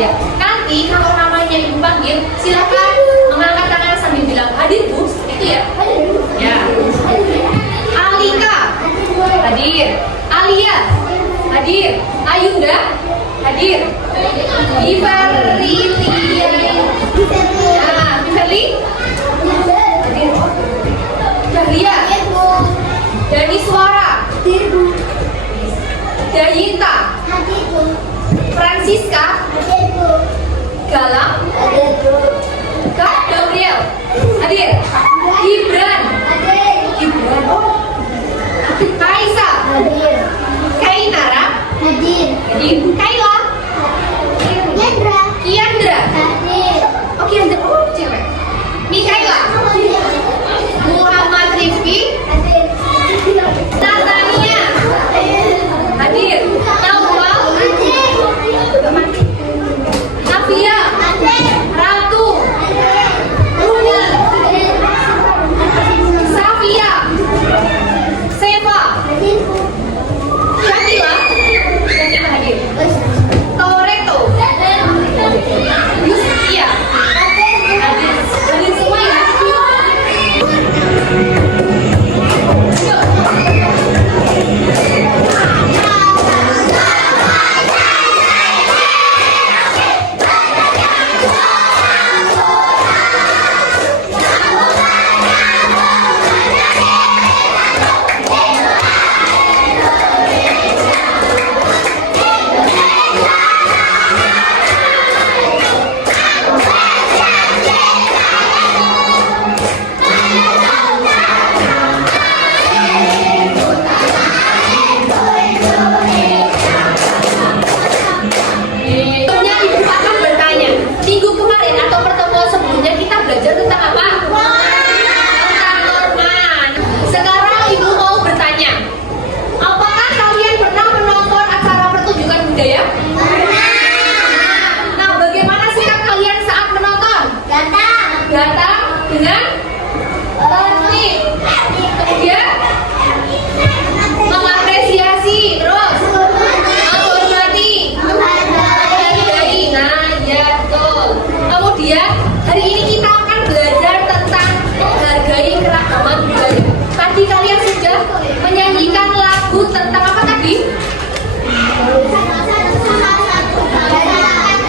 Ya. Nanti kalau namanya ibu panggil, silakan mengangkat tangan sambil bilang hadir bu, itu ya. Ya. Alika, hadir. Alia, hadir. Ayunda, hadir. Ivariliya, nah, Ivarli, hadir. Dahlia, Dani Suara, Dayinta, Francisca, Galang, Kak Gabriel, hadir. Gibran, Gibran, Kaisa, Kainara, hadir. Kaila, Kiandra, oh Kiandra, oh cewek. Mikaela, Muhammad Rifki, Natania, hadir. Naufal, Nafia, Ratu, Runa, Safia, Seva, Syakila, hadir. Toreto, Yustia, hadir. Hadir semua ya. Datang dengan tertib, kemudian mengapresiasi, terus menghormati, menghargai. Nah, ya betul. Kemudian hari ini kita akan belajar tentang menghargai keragaman budaya. Tadi kalian sudah menyanyikan lagu tentang apa tadi?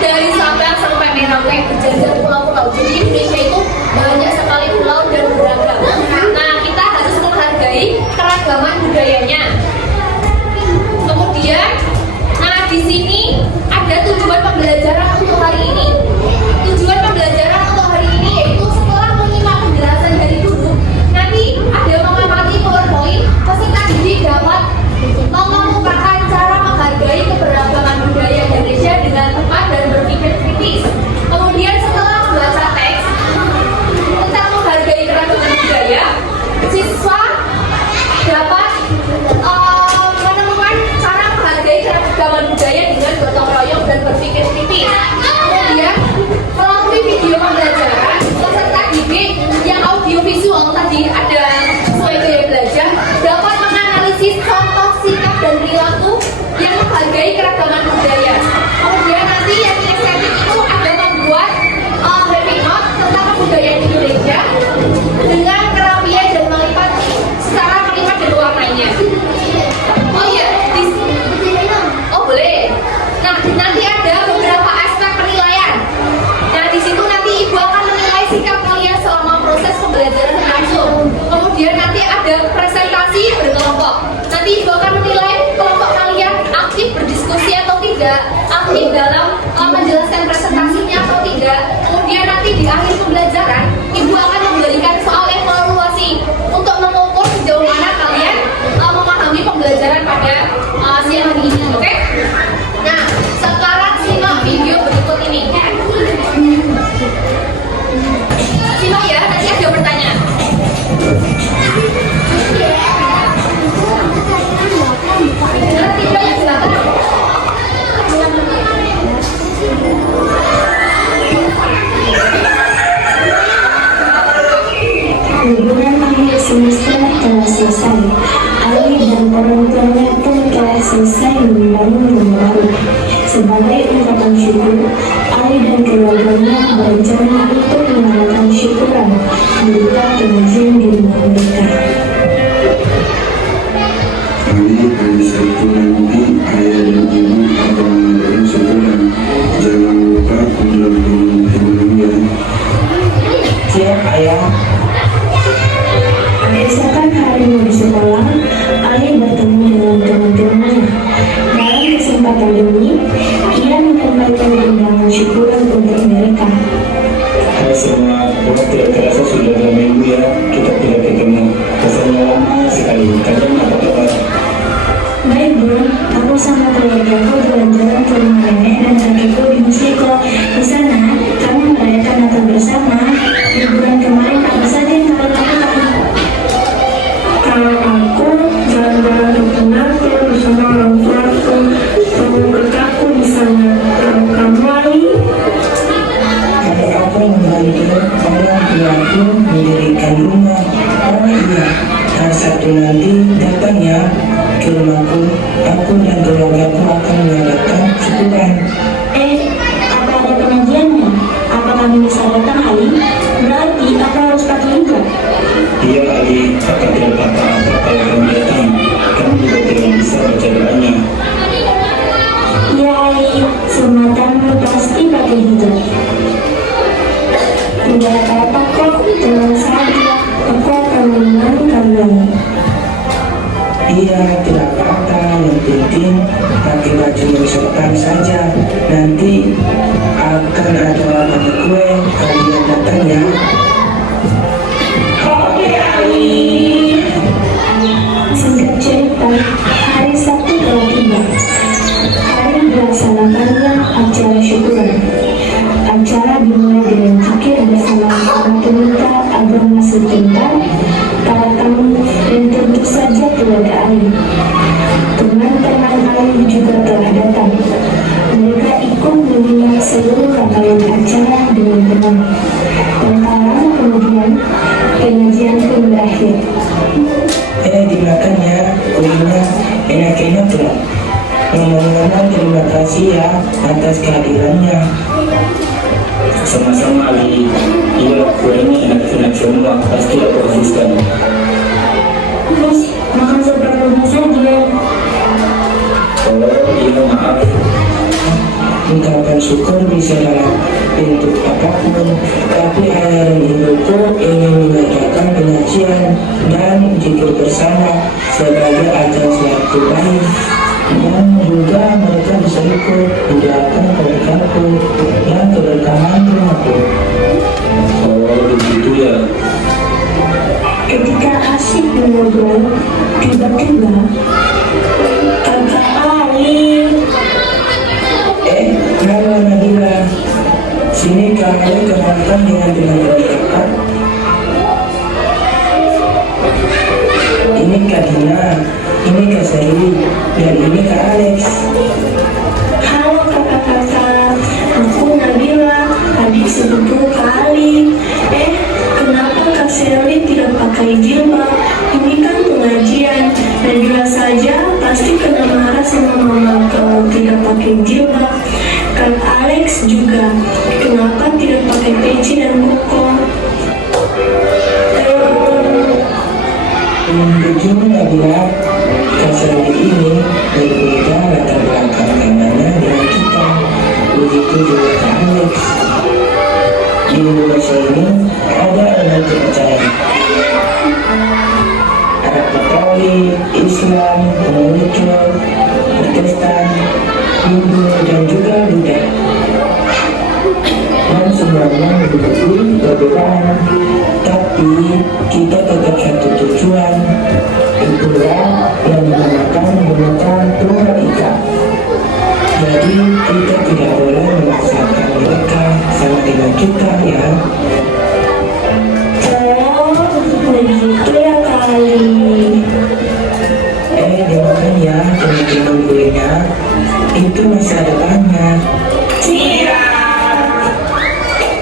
Dari Sabang sampai Merauke, berjajar pulau-pulau. Jadi Indonesia itu banyak sekali pulau dan beragam. Nah, kita harus menghargai keragaman budayanya. Kemudian, nah di sini ada tujuan pembelajaran untuk hari ini. Tujuan pembelajaran untuk hari ini yaitu setelah menyimak penjelasan dari guru, nanti ada mengamati PowerPoint, peserta didik dapat mengemukakan cara menghargai keberagaman budaya Indonesia dengan tepat dan berpikir kritis. Kemudian setelah membaca teks tentang menghargai keragaman budaya, siswa dapat menemukan cara menghargai keragaman budaya dengan gotong royong dan berpikir kritis. Kemudian melalui video pembelajaran, peserta didik yang audiovisual tadi ada sesuai gaya belajar dapat menganalisis contoh sikap dan perilaku yang menghargai keragaman budaya. Kemudian nanti yang estetik itu ada membuat happy note tentang kebudayaan Indonesia dengan kerapian dan melipat secara melipat dan warnanya. Oh iya, oh boleh. Nah nanti ada beberapa aspek penilaian. Nah di situ nanti ibu akan menilai sikap kalian selama proses pembelajaran berlangsung. Kemudian nanti ada presentasi berkelompok. Nanti ibu akan menilai kelompok kalian aktif berdiskusi atau tidak, aktif dalam menjelaskan presentasinya atau tidak. Kemudian nanti di akhir pembelajaran ibu akan memberikan soal evaluasi untuk mengukur sejauh mana kalian memahami pembelajaran pada siang hari ini. Oke? Nah sekarang simak video berikut ini. Simak ya, nanti ada pertanyaan. Nanti banyak silakan. berencana untuk mengadakan syukuran berupa pengajian di rumah mereka. Hari Sabtu nanti ayah dan ibu akan mengadakan syukuran. Jangan lupa untuk menghubungi ya. Siap ayah. Keesokan harinya di sekolah, Ali bertemu dengan teman-temannya. Dalam kesempatan ini, ia menyampaikan undangan syukuran untuk mereka. Hai semua, wah tidak terasa sudah 2 minggu ya kita tidak ketemu. Rasanya lama sekali. Kalian apa kabar? Baik Bro, aku sama keluargaku jalan-jalan ke rumah nenek dan kakekku di Meksiko. Di sana, kami merayakan Natal bersama. Liburan kemarin apa saja yang kalian lakukan? Kalau aku jalan-jalan ke Ternate bersama orang tuaku, teman kakakku di sana. Kalau kamu Ali, Kalau aku membantu orang tuaku mendirikan rumah. Oh iya, hari Sabtu nanti datang ya ke rumahku. Aku dan keluargaku akan mengadakan syukuran. Apa ada pengajiannya? Apa kami bisa datang Ali? Berarti apa harus pakai hijab? Iya Ali, kakak tidak apa-apa kalau kamu datang. Kamu juga tidak bisa baca doanya. Ya Ali, sumatanmu pasti pakai hijab. Tidak apa-apa kok, tenang saja. Aku akan menemani kalian. Iya, tidak apa-apa. Yang penting pakai baju yang sopan saja. Nanti akan ada banyak kue. Kalian datang ya. Oke Ali. Singkat cerita, hari Sabtu telah tiba. Hari dilaksanakannya acara syukuran. Acara dimulai dengan zikir bersama para peminta agama setempat, para tamu, dan tentu saja keluarga Ali. Teman-teman Ali juga telah datang. Mereka ikut menyimak seluruh rangkaian acara dengan tenang. Dan tak lama kemudian, pengajian pun berakhir. Dimakan ya, kuenya enak-enak loh. Ngomong-ngomong terima kasih ya atas kehadirannya. Sama-sama Ali. Iya, kuenya enak-enak semua. Pasti aku habiskan. Terus, makan seperlunya saja. Oh iya, maaf. Ungkapan syukur bisa dalam bentuk apapun, tapi ayah dan ibuku ingin mengadakan pengajian dan zikir bersama sebagai ajang silaturahim, dan juga mereka bisa ikut mendoakan keluargaku dan keberkahan rumahku. Oh begitu ya. Ketika asik mengobrol, tiba-tiba kakak Ali. Halo Nabila, sini kalian kenalkan dengan teman-teman kakak. Ini Kak Dina, ini Kak Sally, dan ini Kak Alex. Halo kakak-kakak, aku Nabila, adik sepupu Kak Ali. Kenapa Kak Sally tidak pakai jilbab? Ini kan pengajian, dan jelas saja pasti kena marah sama mama kalau tidak pakai jilbab. Kak Alex juga, kenapa tidak pakai peci dan koko? Begini Nabila, Kak Sally ini berbeda latar belakang agamanya dengan kita. Begitu juga Kak Alex. Di Indonesia ini ada 6 kepercayaan. Ada Katolik, Islam, Katolik, Protestan, Hindu, dan juga Buddha. Dan semuanya memiliki perbedaan, tapi kita tetap satu tujuan, itulah yang dinamakan menggunakan Tunggal Ika. Jadi kita tidak boleh memaksakan mereka sama dengan kita ya. Oh, begitu ya kali. Dimakan ya teman-teman kuenya. Itu masih ada banyak.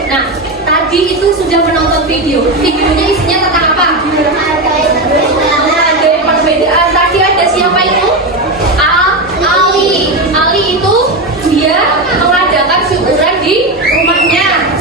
Nah, tadi itu sudah menonton video. Videonya isinya tentang apa? Ada perbedaan. Tadi ada siapa itu? Ali. Ali itu dia mengadakan syukuran di rumahnya.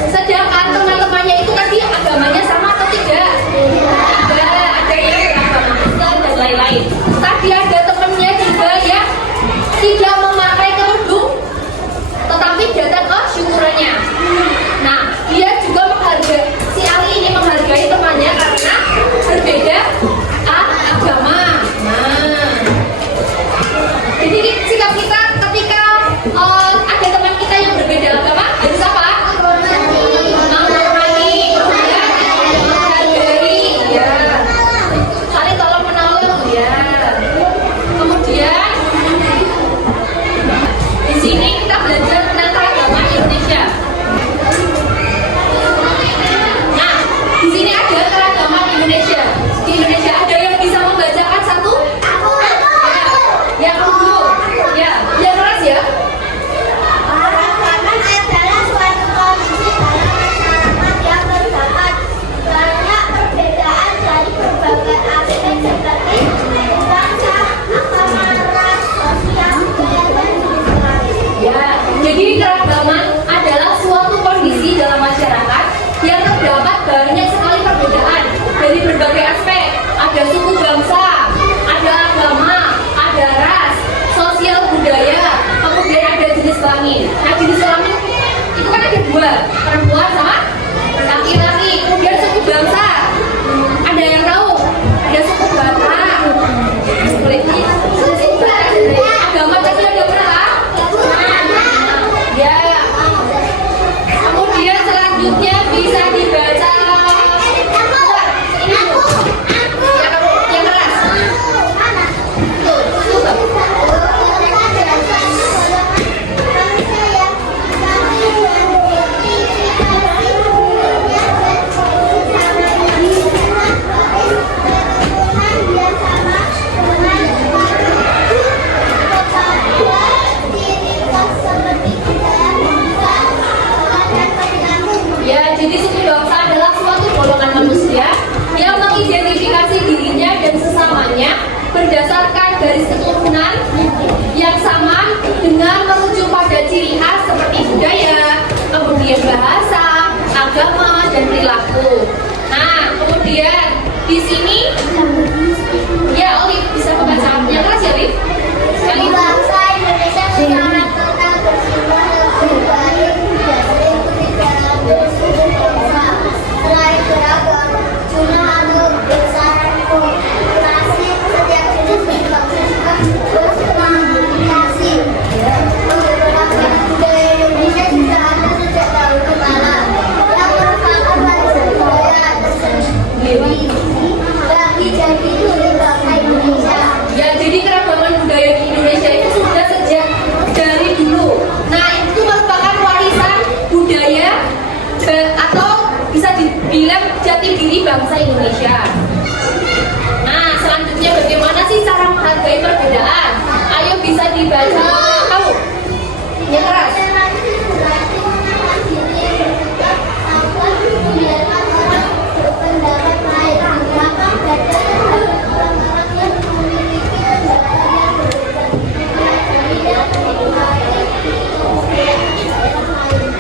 dua, perempuan sama laki-laki. Kemudian suku bangsa, ada yang tahu? Ada suku Batak. Boleh suku Batak dari agama tadi ada berapa? Ya. Kemudian selanjutnya bisa dibaca. Ini dulu. Yang keras. Tuh, coba. Ya, jadi suku bangsa adalah suatu golongan manusia yang mengidentifikasi dirinya dan sesamanya berdasarkan garis keturunan yang sama dengan merujuk pada ciri khas seperti budaya, kemudian bahasa, agama, dan perilaku. Nah, kemudian di sini, ya Olive bisa membaca yang keras ya, Olive? Yang itu. Bangsa Indonesia secara total berjumlah lebih dari 300 bangsa. Selain beragam, jumlah atau besaran populasi setiap jenis bangsa juga terus meningkatkan. Beberapa budaya Indonesia juga ada sejak dahulu kala yang merupakan warisan budaya tersendiri bagi jadi bangsa Indonesia. Ya, jadi keragaman budaya di Indonesia itu sudah sejak dari dulu. Nah, itu merupakan warisan budaya atau bisa dibilang jati diri bangsa Indonesia. Nah, selanjutnya bagaimana sih cara menghargai perbedaan? Ayo bisa dibaca. Tahu? Yang keras.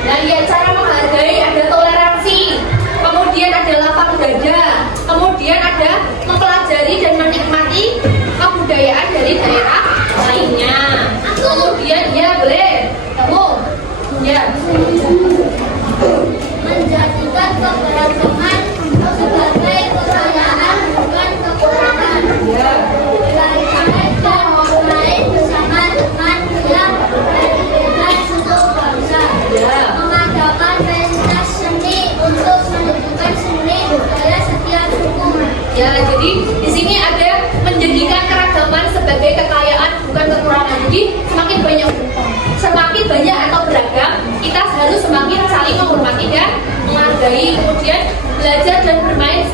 Nah, ya, cara menghargai ada toleransi, kemudian ada lapang dada, kemudian ada mempelajari dan menikmati kebudayaan dari daerah lainnya. Kemudian ya boleh, kamu ya Menjadikan keberagaman sebagai kekayaan bukan kekurangan. Dari mereka memulai bersama teman yang berbeda suku bangsa. Mengadakan pentas seni untuk menunjukkan seni budaya setiap suku. ya. Jadi di sini ada menjadikan keragaman sebagai kekayaan bukan kekurangan. Jadi semakin banyak atau beragam, kita harus semakin saling menghormati dan menghargai. Kemudian belajar dan bermain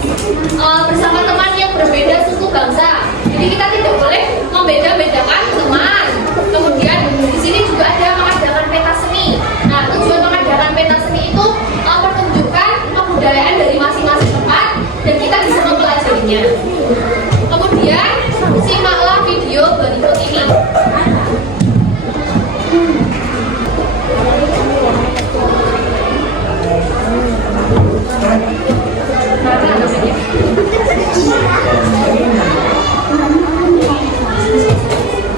bersama teman yang berbeda suku bangsa. Jadi kita tidak boleh membeda-bedakan teman. Kemudian di sini juga ada mengadakan pentas seni. Nah, tujuan mengadakan pentas seni itu menunjukkan kebudayaan dari masing-masing tempat dan kita bisa mempelajarinya. Kemudian simaklah video berikut ini.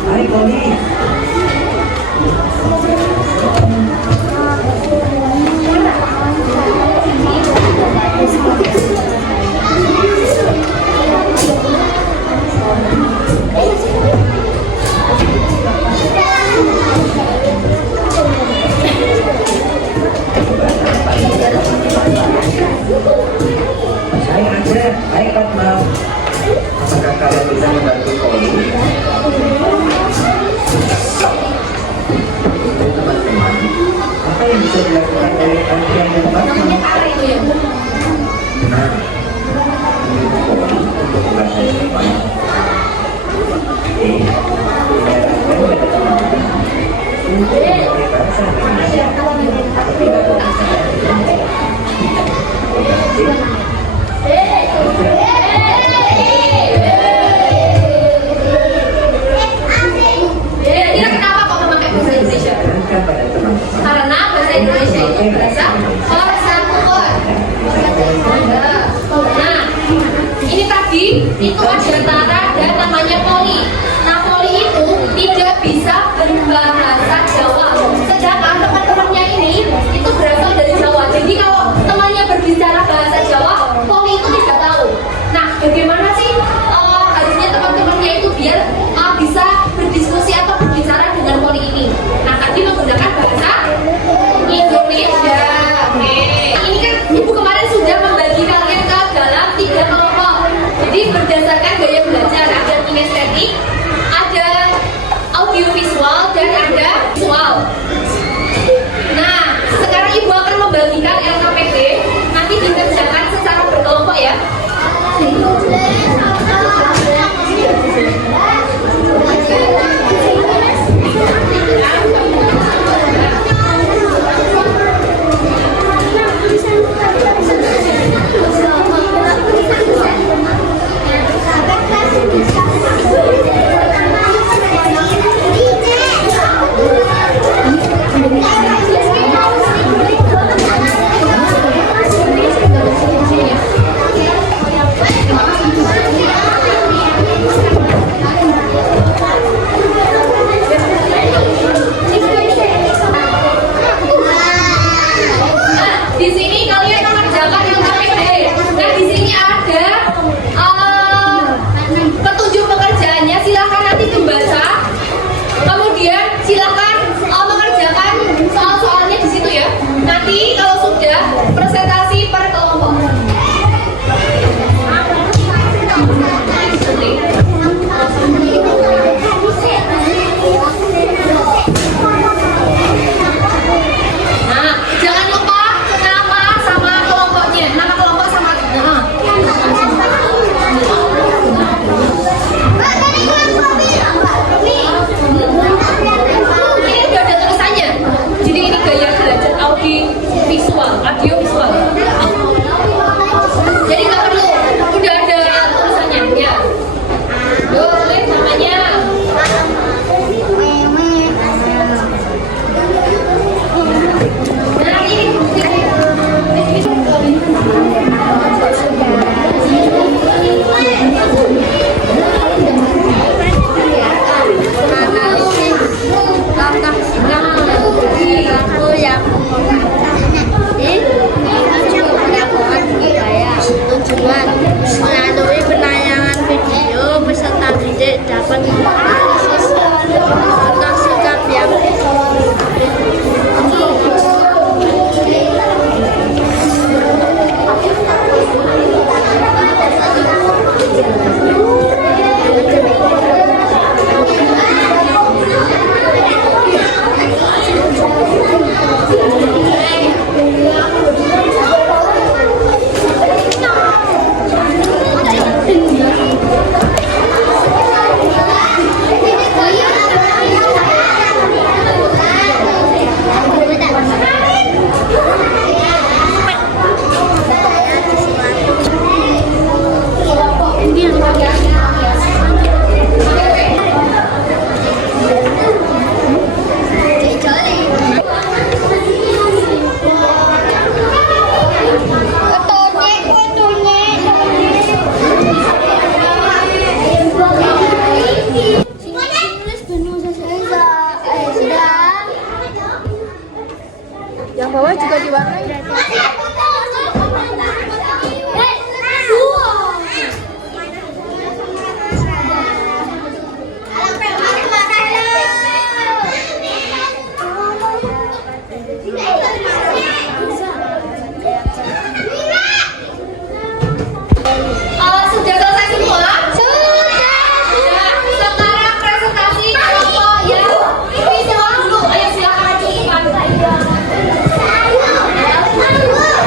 Hai Koni. Saya aja, hai Fatma. Apakah kalian bisa membantu Koni? Teman-teman, apa yang bisa dilakukan oleh kalian dan Fatma? Nah, ini Koni untuk belajar Fatma. Ini adalah pada teman-teman untuk memulai bahasa Indonesia. Apabila bahasa Indonesia Kira kenapa kok memakai bahasa Indonesia? Karena bahasa Indonesia itu bahasa persatuan. Nah, ini tadi itu ada Tara dan namanya Poli. Nah, Poli itu tidak bisa berbahasa Jawa. Sedangkan teman-temannya ini itu berasal dari Jawa audiovisual. Jadi nggak perlu, udah ada tulisannya ya. Boleh namanya. Nah, tujuan melalui penayangan video peserta didik dapat menganalisis tentang sikap yang yang bawah juga diwarnai. Sudah selesai semua? Sudah. Sekarang presentasi kelompok yang visual dulu. Ayo silakan maju ke depan.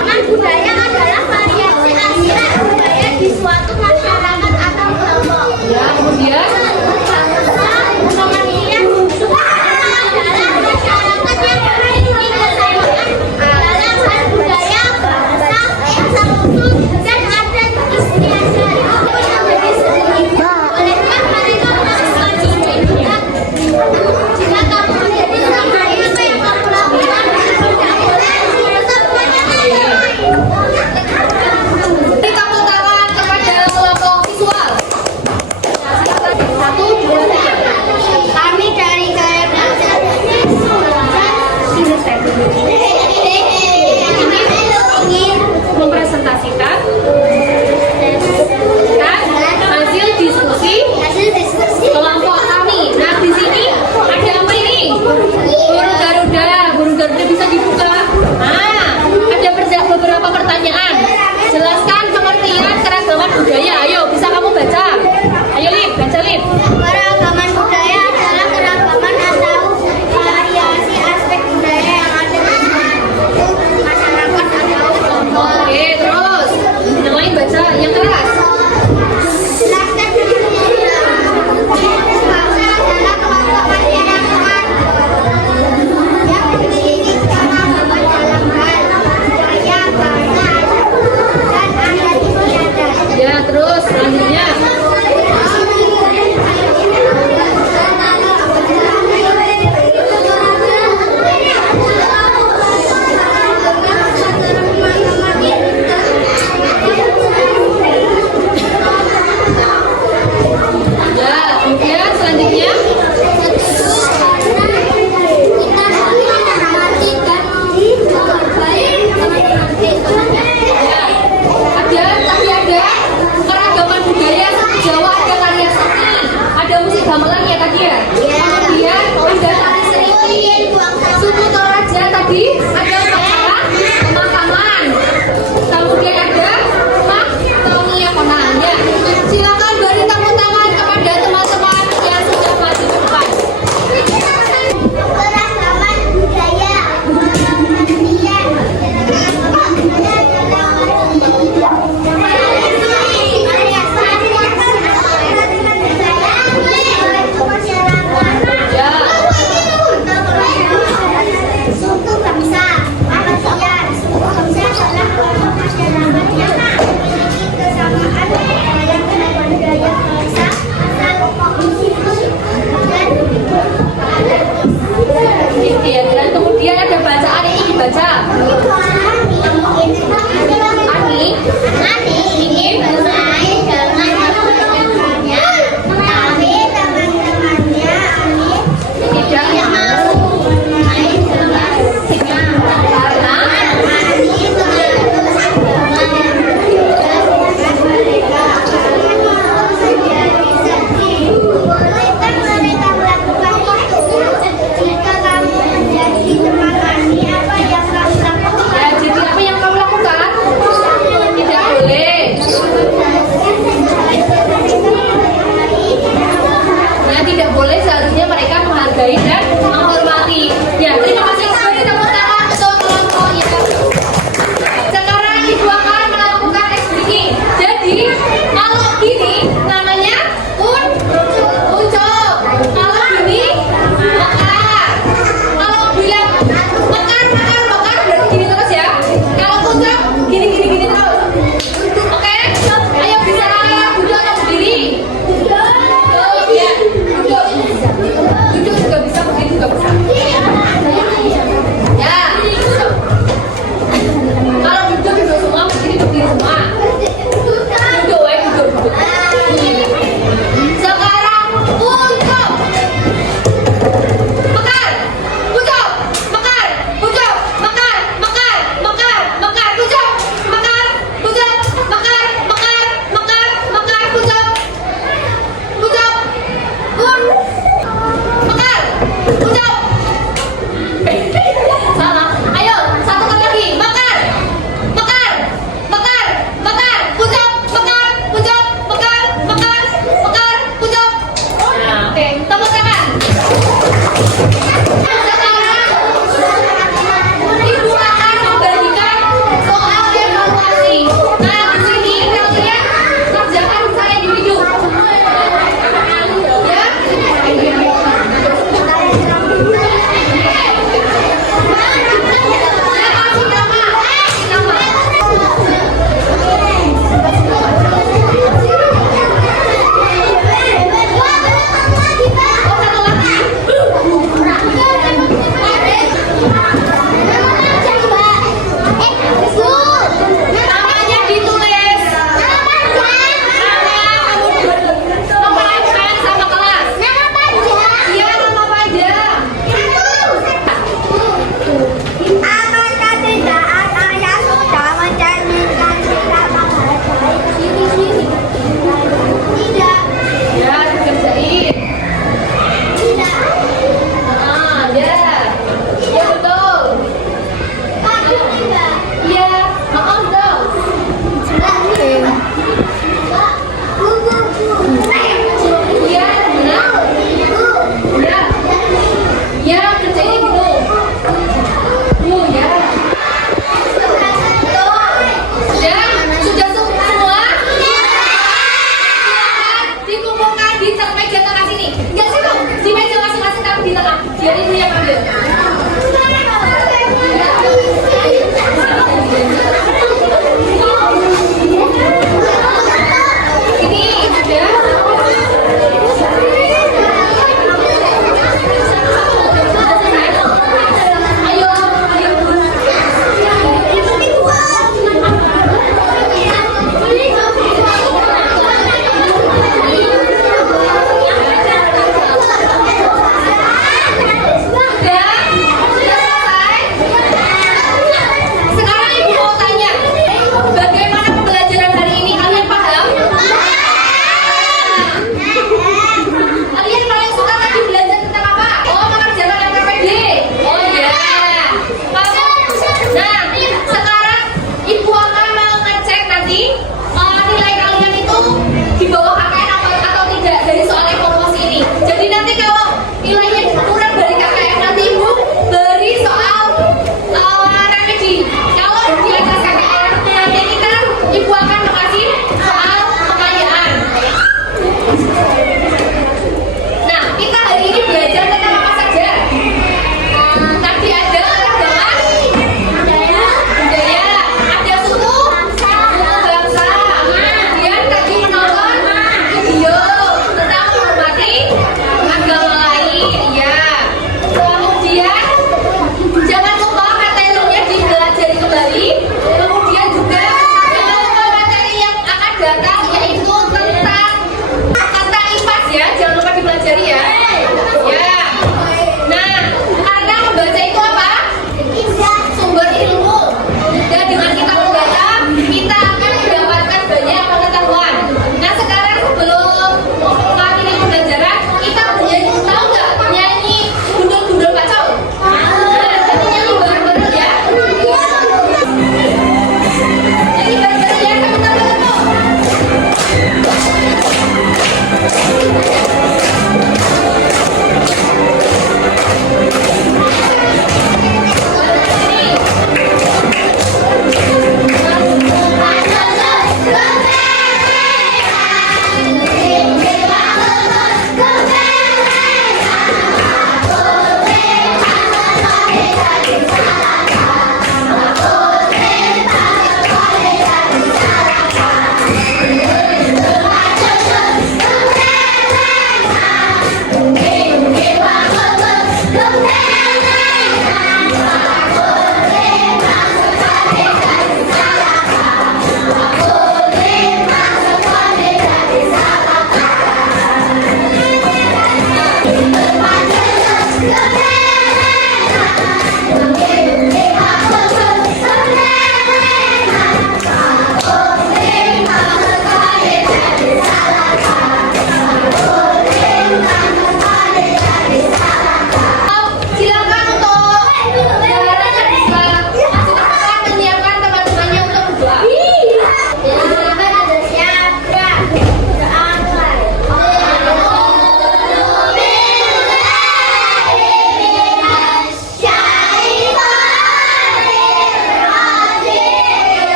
Ini